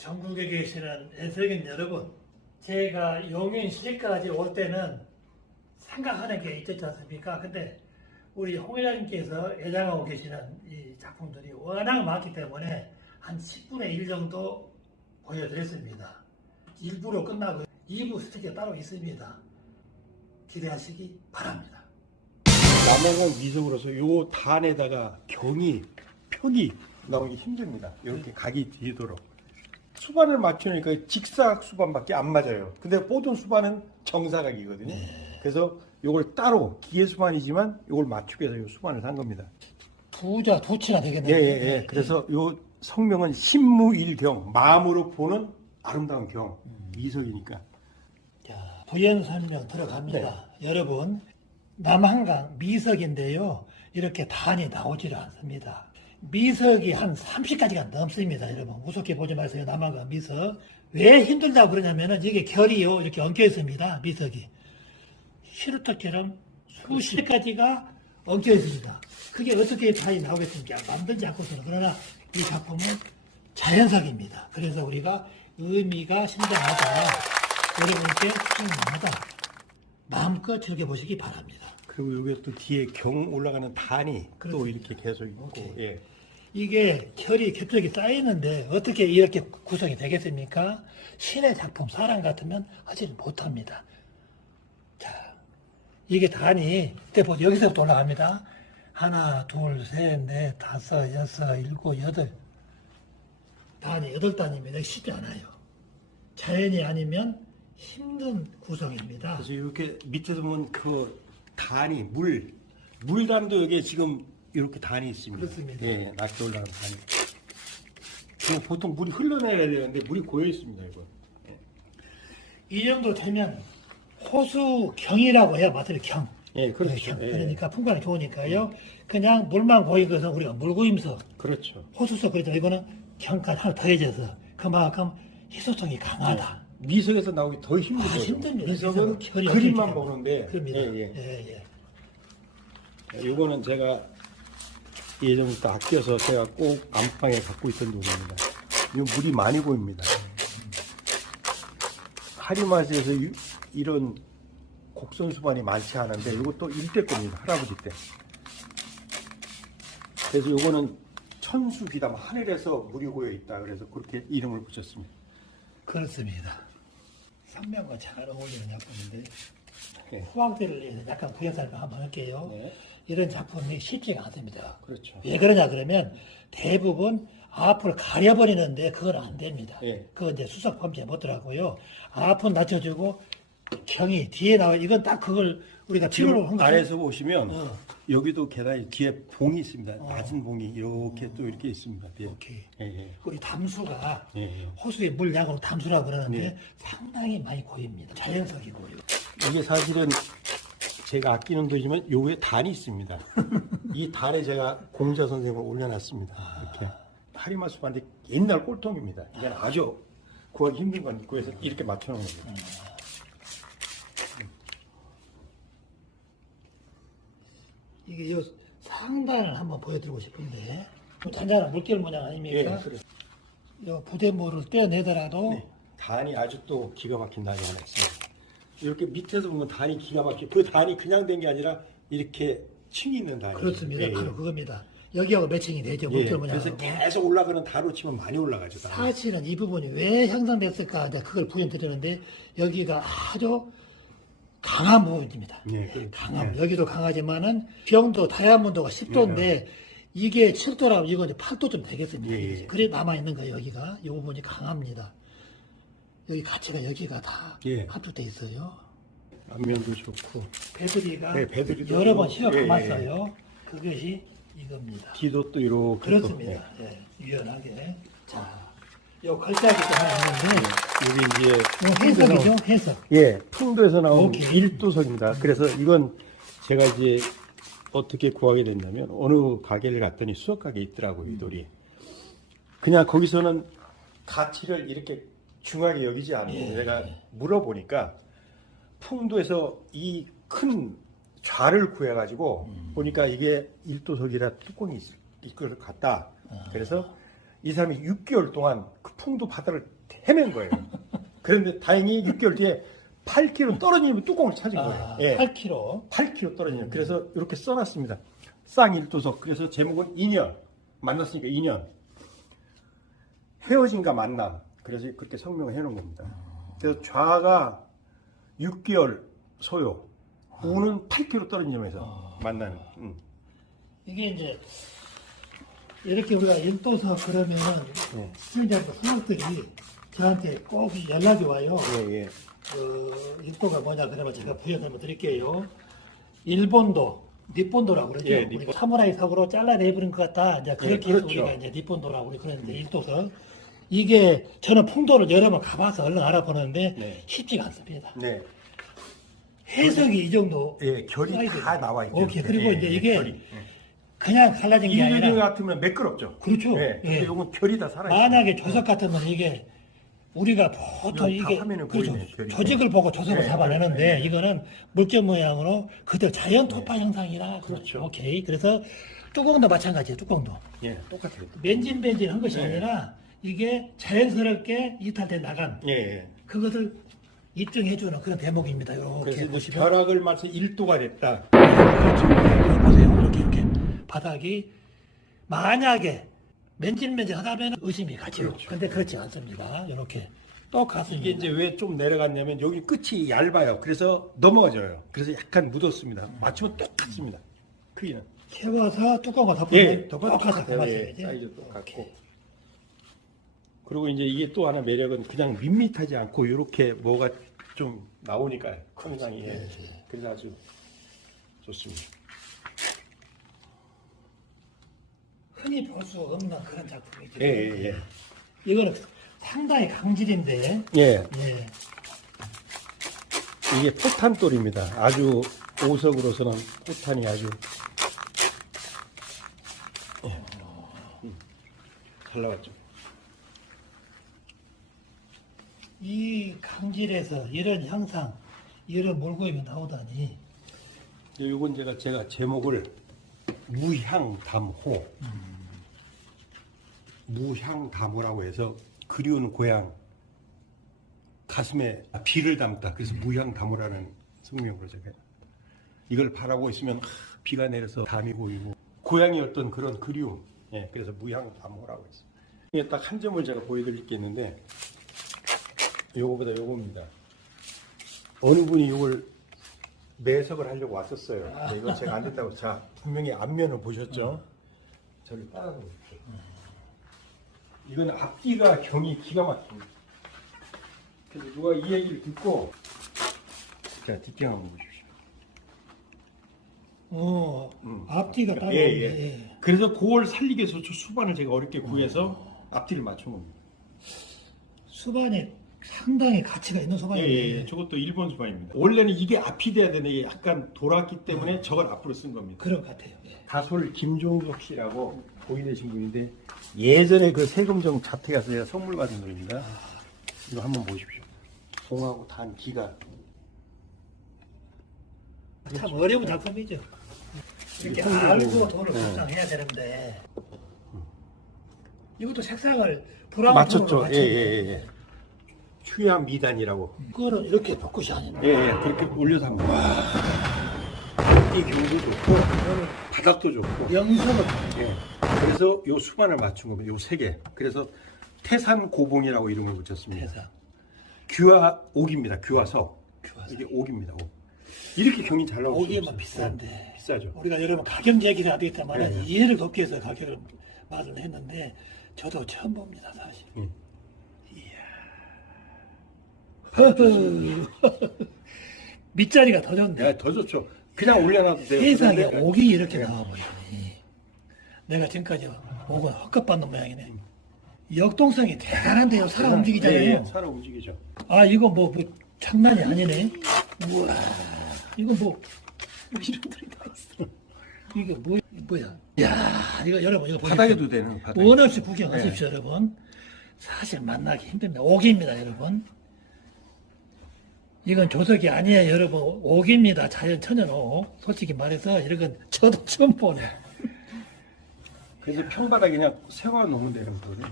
전국에 계시는 애석인 여러분, 제가 용인 시까지 올 때는 생각하는 게 있지 않습니까? 근데 우리 홍 회장님께서 애장하고 계시는 이 작품들이 워낙 많기 때문에 한 10분의 1 정도 보여드렸습니다. 일부로 끝나고 2부 스테이지가 따로 있습니다. 기대하시기 바랍니다. 남양은 미성으로서 요 단에다가 경이 펴기 나오기 힘듭니다. 이렇게 각이 뒤도록 수반을 맞추니까 직사각 수반밖에 안 맞아요. 근데 모든 수반은 정사각이거든요. 그래서 요걸 따로 기계 수반이지만 요걸 맞추기 위해서 요 수반을 산 겁니다. 부자 도치가 예, 되겠네요. 예, 예. 그래서 요 성명은 신무일경, 마음으로 보는 아름다운 경, 이석이니까. 자, 부연 설명 들어갑니다. 여러분, 남한강 미석인데요. 이렇게 단이 나오지를 않습니다. 미석이 한 30가지가 넘습니다. 여러분, 무섭게 보지 마세요. 남한강 미석. 왜 힘들다고 그러냐면은 이게 결이요. 이렇게 엉켜 있습니다. 미석이. 시루터처럼 수십 가지가 엉켜 있습니다. 그게 어떻게 단이 나오겠습니까? 만들지 않고서는. 그러나 이 작품은 자연석입니다. 그래서 우리가 의미가 심장하다. 여러분께 수행하다. 마음껏 즐겨보시기 바랍니다. 그리고 여기 또 뒤에 경 올라가는 단이 또 그렇습니다. 이렇게 계속 있고, 오케이. 예. 이게 결이 겹겹이 쌓이는데 어떻게 이렇게 구성이 되겠습니까? 신의 작품, 사람 같으면 하지를 못합니다. 자, 이게 단이, 그때 보세요. 여기서부터 올라갑니다. 하나, 둘, 셋, 넷, 다섯, 여섯, 일곱, 여덟. 단이 여덟 단입니다. 쉽지 않아요. 자연이 아니면 힘든 구성입니다. 그래서 이렇게 밑에서 보면 그 단이 물 물단도 여기 지금 이렇게 단이 있습니다. 그렇습니다. 예, 낮게 올라가는 단이. 그 보통 물이 흘러내야 되는데 물이 고여 있습니다. 이거. 이 정도 되면 호수경이라고 해야 맞아요. 경. 예, 그렇죠. 네, 경. 예. 그러니까 풍광이 좋으니까요. 그냥 물만 고인 것은 우리가 물구임서, 그렇죠. 호수서 그래도 이거는 경까지 하나 더해져서 그만큼 희소성이 강하다. 미석에서 나오기 더 아, 힘들죠. 힘듭니다. 미석은 결이 그림만 보는데. 그럽니다. 예, 예. 예, 예. 이거는 제가 예전부터 아껴서 제가 꼭 안방에 갖고 있던 노래입니다. 이 물이 많이 고입니다. 하리마시에서 이- 이런 곡선 수반이 많지 않은데 이것도 일대 겁니다. 할아버지 때. 그래서 이거는 천수 기담 하늘에서 물이 고여 있다. 그래서 그렇게 이름을 붙였습니다. 그렇습니다. 선명과 잘 어울리는 작품인데 네. 후학들을 위해서 약간 부연 설명 한번 할게요. 네. 이런 작품이 쉽지가 않습니다. 그렇죠. 왜 그러냐 그러면 대부분 앞을 가려버리는데 그건 안 됩니다. 예. 그건 이제 수석 범죄 못더라고요. 앞은 낮춰주고 경이 뒤에 나와 이건 딱 그걸 우리가 필요로 한 지금 거죠. 아래에서 보시면 어. 여기도 계단이 뒤에 봉이 있습니다. 낮은 봉이 이렇게 또 이렇게 있습니다. 뒤에. 오케이. 예, 예. 우리 담수가 예, 예. 호수의 물 양으로 담수라고 그러는데 네. 상당히 많이 고입니다. 자연석이 고요. 이게 사실은 제가 아끼는 도지만 요에 단이 있습니다. 이 단에 제가 공자 선생님을 올려놨습니다. 이렇게 하리마 수반데 옛날 꼴통입니다. 이건 아주 구하기 힘든 건 그래서 이렇게 맞춰놓은 겁니다. 이게 요 상단을 한번 보여드리고 싶은데 뭐 잔잔한 물결 모양 아닙니까? 그래. 요 부대물을 떼어내더라도 네. 단이 아주 또 기가 막힌 단이 하나 있습니다. 이렇게 밑에서 보면 단이 기가 막혀. 그 단이 그냥 된 게 아니라 이렇게 층이 있는 단이. 그렇습니다. 예, 바로 예. 그겁니다. 여기하고 매칭이 되죠. 예, 물결 모양. 그래서 계속 올라가는 단으로 치면 많이 올라가죠. 단이. 사실은 이 부분이 왜 형성됐을까? 이제 그걸 부연 드리는데 여기가 아주 강한 부분입니다. 예, 그렇죠. 강함. 예. 여기도 강하지만은 병도 다이아몬드가 10도인데 이게 7도라고 이거 이제 8도쯤 되겠습니다. 예, 예. 그래 남아 있는 거예요. 여기가 이 부분이 강합니다. 여기 가치가 여기가 다 예. 합주돼 있어요. 안면도 좋고 배들이가 네, 배들이도 여러 번 좀- 실어 예, 예, 감았어요. 그것이 이겁니다. 뒤도 또 이렇게 그렇습니다. 예, 유연하게. 자, 요 걸작이 또 하나 있는데 또, 예. 여기 이제 요 해석이죠, 해석. 예 풍도에서 나온 오케이. 일도석입니다. 그래서 이건 제가 이제 어떻게 구하게 됐냐면 어느 가게를 갔더니 수석 가게 있더라고요 이 돌이. 그냥 거기서는 가치를 이렇게 중하게 여기지 않고 예, 내가 물어보니까 풍도에서 이 큰 좌를 구해가지고 음. 보니까 이게 일도석이라 뚜껑이 있을 것 같다. 아. 그래서 이 사람이 6개월 동안 그 풍도 바다를 헤맨 거예요. 그런데 다행히 6개월 뒤에 8km 떨어지면 뚜껑을 찾은 거예요. 아, 예. 8kg. 8km 떨어지는. 그래서 이렇게 써놨습니다. 쌍일도석. 그래서 제목은 인연. 만났으니까 인연. 헤어짐과 만남. 그래서 그렇게 성명을 해놓은 겁니다. 그래서 좌가 6개월 소요. 우는 8km 떨어진 점에서 만나는. 음. 이게 이제 이렇게 우리가 일도서 그러면은 네. 시청자들 선생들이 저한테 꼭 연락이 와요. 예, 예. 그 일도가 뭐냐 그러면 제가 부연 한번 드릴게요. 일본도 니폰도라고 그러죠. 예, 우리 니폰. 사무라이 사고로 잘라내버린 것 같다. 이제 그렇게 예, 해서 그렇죠. 우리가 이제 니폰도라고 우리 그러는데 일도서 이게 저는 풍도를 여러 번 가봐서 얼른 알아보는데 네. 쉽지가 않습니다. 네. 해석이 이 정도 예, 결이 사이즈가 다 나와 있죠. 오케이. 그리고 예, 이제 예, 이게 결이. 예. 그냥 갈라진 게 일일이 아니라 같으면 매끄럽죠. 그렇죠. 예. 근데 예. 이건 결이 다 살아있어요. 만약에 조석 같으면 이게 우리가 보통 이건 다 이게 화면에 그렇죠. 보이네, 결이. 조직을 보고 조석을 네, 잡아내는데 네. 이거는 물결 모양으로 그대로 자연 토파 형상이라 그렇죠. 오케이. 그래서 뚜껑도 마찬가지예요. 뚜껑도 예, 똑같아요. 맨진맨진한 것이 네. 아니라 이게 자연스럽게 이탈돼 나간 예, 예. 그것을 입증해주는 그런 대목입니다. 그래서 이렇게 이제 보시면 벼락을 맞춰 1도가 됐다. 그렇죠. 이거 보세요. 이렇게 이렇게 바닥이 만약에 맨질맨질하다면 의심이 가죠. 그렇죠. 근데 그렇지 않습니다. 이렇게 똑같습니다. 이게 이제 왜 좀 내려갔냐면 여기 끝이 얇아요. 그래서 넘어져요. 그래서 약간 묻었습니다. 맞추면 똑같습니다. 크기는. 채워서 뚜껑을 덮으면 예, 똑같아요. 똑같아요. 예. 사이즈 똑같고. 그리고 이제 이게 또 하나 매력은 그냥 밋밋하지 않고 이렇게 뭐가 좀 나오니까 컨상이 예. 그래서 아주 좋습니다. 흔히 볼 수 없는 그런 작품이죠. 예, 예, 예. 이거는 상당히 강질인데 예, 예. 이게 포탄 돌입니다. 아주 오석으로서는 포탄이 아주 예. 음, 잘 나왔죠. 이 강질에서 이런 형상, 이런 몰고임이 나오다니 요건 제가 제가 제목을 무향담호. 무향담호라고 해서 그리운 고향 가슴에 비를 담다. 그래서 무향담호라는 성명으로 제가 이걸 바라고 있으면 하, 비가 내려서 담이 보이고. 고향의 어떤 그런 그리움. 예 그래서 무향담호라고 했어요. 이게 딱 한 점을 제가 보여드릴 게 있는데 요거보다 요겁니다. 어느 분이 이걸 매석을 하려고 왔었어요. 근데 이건 제가 안 됐다고. 자, 분명히 앞면을 보셨죠? 저를 따라서 보십시오. 이건 앞뒤가 경이 기가 막힙니다. 그래서 누가 이 얘기를 듣고, 자, 뒷경 한번 보십시오. 어, 음. 앞뒤가 따로 예. 예. 예. 그래서 그걸 살리기 위해서 저 수반을 제가 어렵게 구해서 앞뒤를 맞춘 겁니다. 수반이 상당히 가치가 있는 예, 수반이에요. 예, 예. 저것도 일본 수반입니다. 원래는 이게 앞이 돼야 되는데 이게 약간 돌았기 때문에 저걸 앞으로 쓴 겁니다. 그런 것 같아요. 예. 가솔 김종석 씨라고 보이내신 분인데 예전에 그 세금정 자택 가서 제가 선물 받은 노래입니다. 이거 한번 보십시오. 송하고 단 기가 참 어려운 작품이죠. 이렇게 이게 알고 돈을 네. 구상해야 되는데 이것도 색상을 브라운 맞췄죠. 톤으로 예예예. 맞췄는데 예, 예. 휴양 미단이라고. 그거는 이렇게 벚꽃이 아닙니다. 예, 예. 그렇게 올려서 한번. 이 경도 좋고 바닥도 좋고. 영석은 예. 그래서 요 수반을 맞춘 겁니다. 요 세 개. 그래서 태산 고봉이라고 이름을 붙였습니다. 대상. 규화 옥입니다. 규화석. 규화석. 이게 옥입니다. 옥. 이렇게 경이 잘 나오고 오기만 비싼데 비싸죠. 우리가 여러분 가격 얘기를 하기 때문에 네. 이해를 돕기 위해서 가격을 말을 했는데 저도 처음 봅니다 사실. 음. 이야. 밑자리가 더 좋네. 네, 더 좋죠. 그냥 올려놔도 돼요. 세상에 그런데 옥이 이렇게 네. 나와버리니 내가 지금까지 옥은 헛것받는 모양이네. 역동성이 대단한데요. 살아 움직이잖아요. 예, 예, 살아 움직이죠. 아 이거 뭐, 뭐 장난이 아니네. 우와 이거 뭐, 뭐 이런 들이 다 있어. 이게 뭐 뭐야? 야 이거 여러분 이거 보십시오. 바닥에도 되는 바닥. 원 없이 구경하십시오 여러분. 사실 만나기 힘듭니다. 옥입니다 여러분. 이건 조석이 아니에요 여러분. 옥입니다. 자연 천연 옥. 솔직히 말해서 이런 건 저도 처음 보네. 그래서 평바닥에 그냥 세워 놓으면 되는 거거든요.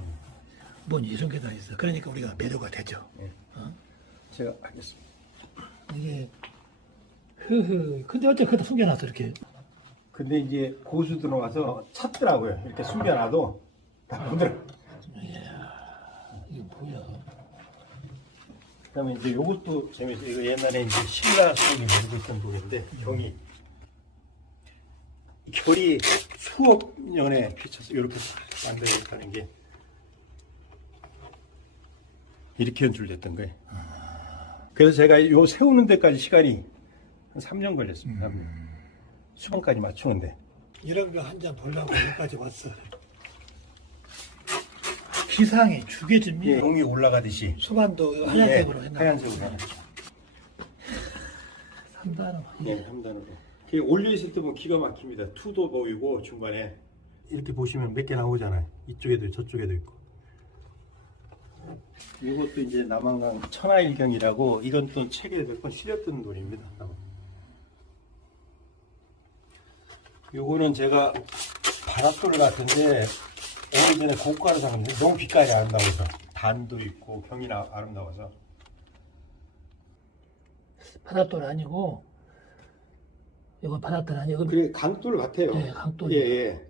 뭔 이런 게 다 있어. 그러니까 우리가 매료가 되죠. 제가 하겠습니다. 이게 흐흐. 근데 어째 그다 숨겨놨어 이렇게. 근데 이제 고수들은 와서 찾더라고요. 이렇게 숨겨놔도 다 보더라고요. 이게 뭐야? 그다음에 이제 요것도 재밌어요. 이거 옛날에 이제 신라 수령이 메고 있던 돌인데 경이 결이 수억 년에 비춰서 이렇게 만들어졌다는 게 이렇게 연출됐던 거예요. 그래서 제가 요 세우는 데까지 시간이 한 3년 걸렸습니다. 수방까지 맞추는데 이런 거한잔 보려고 여기까지 왔어. 기상이 죽여집니다. 예, 용이 올라가듯이 수반도 하얀색으로 예, 했나? 하얀색으로. 삼단은 네, 3단으로. 그게 올려있을 때 보면 기가 막힙니다. 투도 보이고 중간에 이렇게 보시면 몇 개 나오잖아요. 이쪽에도 저쪽에도 있고. 이것도 이제 남한강 천하일경이라고 이건 또 책에 몇 번 실렸던 돌입니다. 요거는 제가 바닷돌 같은데 오래전에 고가를 샀는데 너무 빛깔이 아름다워서 단도 있고 경이 나- 아름다워서 바닷돌 아니고 이건 바닷돌 아니고 그래 강돌 같아요. 네, 강돌. 예, 예.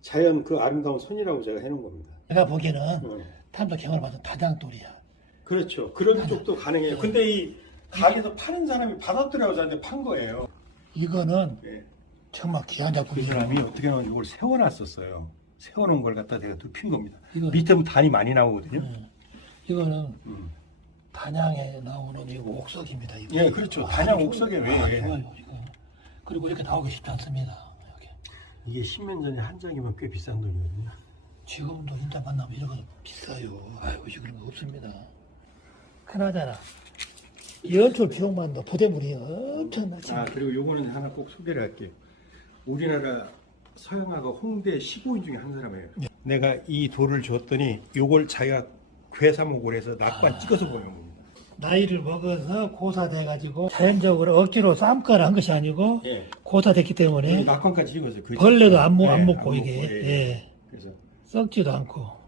자연 그 아름다운 손이라고 제가 해놓은 겁니다. 내가 보기에는 어. 탐도 경험을 봐서 다장돌이야. 그렇죠. 그런 쪽도 가능해요. 근데 이 가게에서 파는 사람이 바닷돌이라고 저한테 판 거예요. 이거는 예. 정말 귀한 그 작품이야. 사람이 어떻게 하면 이걸 세워놨었어요. 세워놓은 걸 갖다 제가 눕힌 겁니다. 이거- 밑에 보면 단이 많이 나오거든요. 음. 이거는 음. 단양에 나오는 이거 옥석입니다. 이거. 예, 그렇죠. 단양 옥석에 왜, 아, 왜. 좋아요, 이거. 그리고 이렇게 나오기 쉽지 않습니다. 여기. 이게 10년 전에 한 장이면 꽤 비싼 돈이거든요. 지금도 인자 만나면 이런 거 비싸요. 아이고, 지금 그런 거 없습니다. 그나저나, 연출 비용만 더 부대물이 엄청나지. 아, 그리고 요거는 하나 꼭 소개를 할게요. 우리나라 서양화가 홍대 15인 중에 한 사람이에요. 내가 이 돌을 줬더니 요걸 자기가 괴사목을 해서 낙관 찍어서 보는 겁니다. 나이를 먹어서 고사돼가지고 자연적으로 억지로 쌈가를 한 것이 아니고 예. 고사됐기 때문에 낙관까지 찍었어요. 그 벌레도 안, 먹, 예, 안 먹고 안 이게 먹고, 예. 예. 그래서 썩지도 않고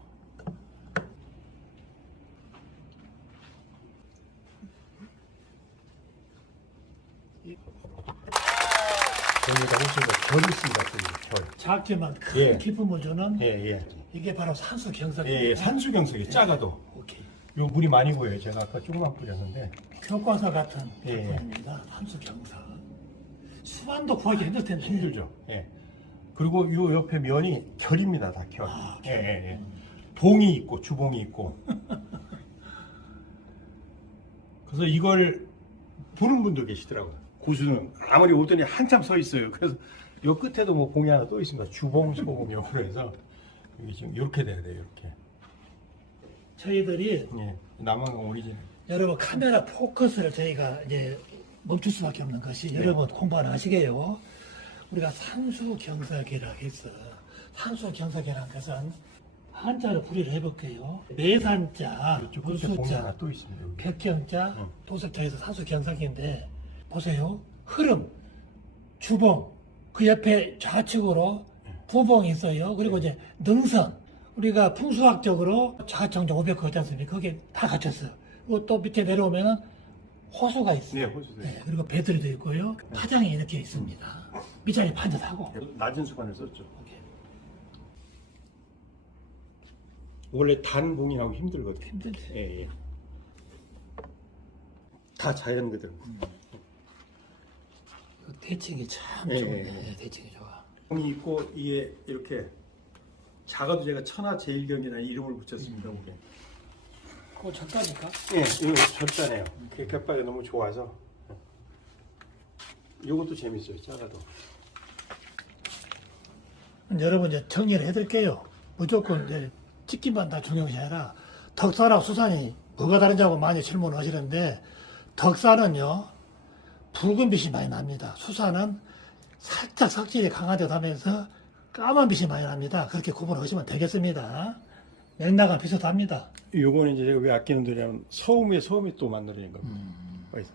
저희가 혹시 뭐 결이 있습니다. 그 결. 작지만 큰 예. 기쁨을 주는 예, 예. 이게 바로 산수 경석입니다. 예, 예. 산수 경석이 작아도. 오케이. 요 물이 많이 보여요. 제가 아까 조금만 뿌렸는데. 교과서 같은 예, 예. 작품입니다. 산수 경석. 수반도 구하기 힘들 텐데. 힘들죠. 예. 그리고 요 옆에 면이 결입니다. 다 결. 아, 예, 예, 예. 봉이 있고 주봉이 있고. 그래서 이걸 보는 분도 계시더라고요. 고수는 아무리 오더니 한참 서 있어요. 그래서 요 끝에도 뭐 봉이 하나 또 있습니다. 주봉, 옆으로 해서 여기 지금 이렇게 돼야 돼요. 이렇게. 저희들이 예. 남한강 오리진. 여러분 카메라 포커스를 저희가 이제 멈출 수밖에 없는 것이 네. 여러분 공부 하나 하시게요. 우리가 산수 경석이라 했어. 산수 경석이라는 것은 한자로 풀이를 해볼게요. 매산자, 끝에 무수자, 하나 또 있습니다. 여기. 백경자, 응. 도석자에서 산수 경석인데 보세요. 흐름, 주봉, 그 옆에 좌측으로 부봉이 있어요. 그리고 이제 능선. 우리가 풍수학적으로 좌청정 500호 있지 않습니까? 거기에 다 갖췄어요. 그리고 또 밑에 내려오면은 호수가 있어요. 네, 호수도 네, 그리고 배들이도 있고요. 파장이 이렇게 있습니다. 밑자리 반듯하고. 낮은 수반을 썼죠. 이렇게 원래 단 봉이하고 힘들거든요. 힘들지. 예, 예. 다 자연 그대로. 그 대칭이 참 예, 좋네. 예, 예. 대칭이 좋아. 봉이 있고 이게 이렇게 작아도 제가 천하 제일경이라는 이름을 붙였습니다. 음. 그거 작다니까? 예, 이거 졌잖아요. 그 갯바위가 너무 좋아서. 이것도 재밌어요. 작아도. 여러분 이제 정리를 해드릴게요. 무조건 이제 찍기만 다 중요한 게 아니라 덕산하고 수산이 뭐가 다른지 하고 많이 질문을 하시는데 덕산은요 붉은 빛이 많이 납니다. 수산은 살짝 석질이 강화되어 하면서 까만 빛이 많이 납니다. 그렇게 구분하시면 되겠습니다. 맥락은 비슷합니다. 요거는 이제 제가 왜 아끼는 돌이냐면 서움에 서움이 또 만들어진 겁니다. 음. 그래서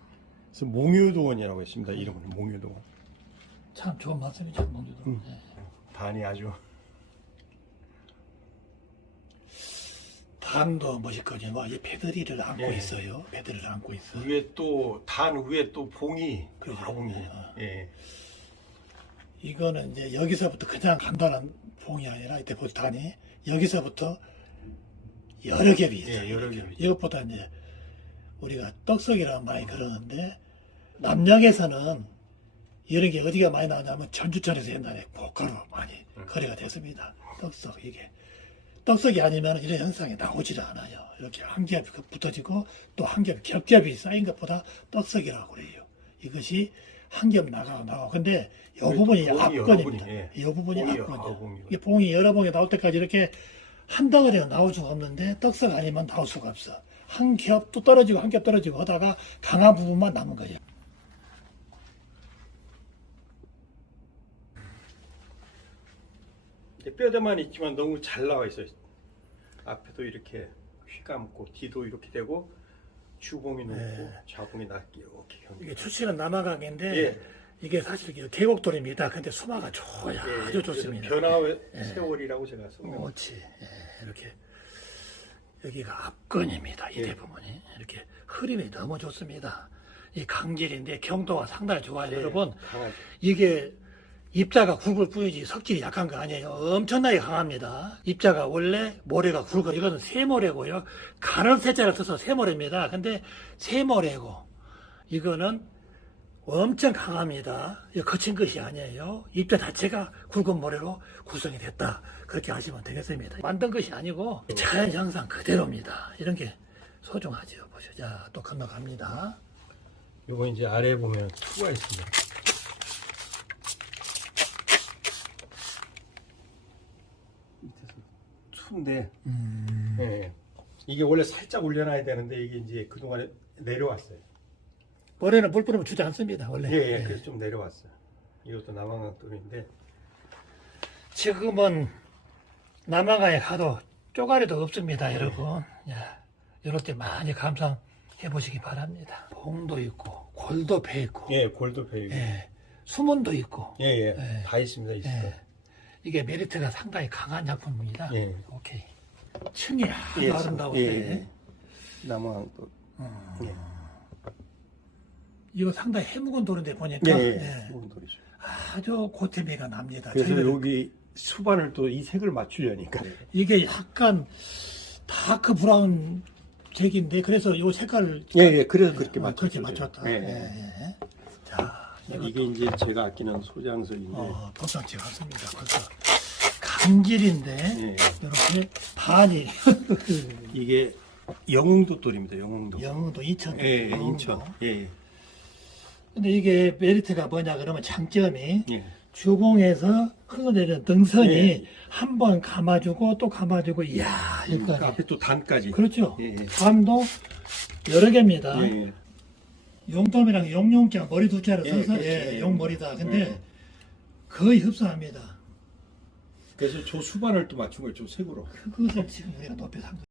몽유도원이라고 있습니다. 이름은 몽유도원. 참 좋은 말씀이죠, 몽주도. 음. 네. 단이 아주 단도 멋있거든요. 이 배들이를 안고 예. 있어요. 배들이를 안고 있어. 위에 또 단 위에 또 봉이 그죠. 여러 봉이. 어. 예. 이거는 이제 여기서부터 그냥 간단한 봉이 아니라 이때 보단이 여기서부터 여러 겹이 있어요. 예, 여러 겹이. 이것보다 이제 우리가 떡석이라고 많이 그러는데 남양에서는 이런 게 어디가 많이 나오냐면 전주천에서 옛날에 고가로 많이 음. 거래가 됐습니다. 떡석 이게 떡석이 아니면 이런 현상이 나오질 않아요. 이렇게 한 겹이 붙어지고 또 한 겹 겹겹이 쌓인 것보다 떡석이라고 그래요. 이것이 한 겹 나가고 나가고 근데 이 그리고 부분이 압권입니다. 봉이, 예. 이 부분이 압권이에요. 봉이고. 이 봉이 여러 봉이 나올 때까지 이렇게 한 덩어리가 나올 수가 없는데 떡석 아니면 나올 수가 없어. 한 겹 또 떨어지고 한 겹 떨어지고 하다가 강한 부분만 남은 거죠. 이제 뼈대만 있지만 너무 잘 나와 있어요. 앞에도 이렇게 휘 감고 뒤도 이렇게 되고 주봉이 높고 네. 좌봉이 낮게 이렇게 경계. 이게 출신은 남아강인데 예. 이게 사실 계곡돌입니다. 근데 수마가 좋아요. 예, 아주 좋습니다. 변화의 세월이라고 제가 설명. 그렇지. 예, 이렇게 여기가 압권입니다. 이 예. 대부분이 이렇게 흐름이 너무 좋습니다. 이 강질인데 경도가 상당히 좋아요, 여러분. 강하죠. 이게 입자가 굵을 뿐이지 석질이 약한 거 아니에요. 엄청나게 강합니다. 입자가 원래 모래가 굵어. 이거는 새모래고요. 가는 새자를 써서 새모래입니다. 근데 새모래고 이거는 엄청 강합니다. 이거 거친 것이 아니에요. 입자 자체가 굵은 모래로 구성이 됐다. 그렇게 하시면 되겠습니다. 만든 것이 아니고 자연 형상 그대로입니다. 이런 게 소중하죠. 보시죠. 자, 또 건너갑니다. 요거 이제 아래 보면 투가 있습니다. 밑에서 투인데 음. 예. 이게 원래 살짝 올려놔야 되는데 이게 이제 그동안에 내려왔어요. 모래는 물 뿌리면 주지 않습니다. 원래. 예, 예. 예. 그래서 좀 내려왔어요. 이것도 남한강돌인데 지금은 남아가에 가도 쪼가리도 없습니다, 여러분. 야, 이럴 때 많이 감상해 보시기 바랍니다. 봉도 있고, 골도 배 있고, 예, 골드페이. 예, 예, 수문도 있고, 예. 예. 다 있습니다. 있을 예. 이게 메리트가 상당히 강한 작품입니다. 예. 오케이. 층이 아주 예, 아름다운데, 예, 예. 남한강돌. 예. 이거 상당히 해묵은 돌인데 보니까 예, 예. 예, 좋은 돌이죠. 아주 고태미가 납니다. 그래서 저희들은 여기 수반을 또 이 색을 맞추려니까. 이게 약간 다크 브라운 색인데 그래서 이 색깔을 예, 예. 그래서 그렇게 어, 맞췄죠. 그렇게 맞췄다. 예, 예, 예. 예. 자, 이게 이제 제가 아끼는 소장석인데. 어, 도장치 같습니다. 벌써 강질인데 예. 이렇게 반이 이게 영흥도 돌입니다. 영흥도. 영도 인천. 예, 예, 영흥도. 인천. 예, 예. 근데 이게 메리트가 뭐냐 그러면 장점이 예. 주봉에서 흘러내리는 등선이 예. 한 번 감아주고 또 감아주고 이야 그 여기까지 앞에 또 단까지. 그렇죠. 예, 예. 감도 여러 개입니다. 예, 예. 용돔이랑 용용자 머리 두 자를 예, 써서 그렇죠. 예, 예. 용머리다. 근데 음. 거의 흡사합니다. 그래서 저 수반을 또 맞춘 거예요. 저 색으로. 그것을 지금 우리가 높여 산 거예요.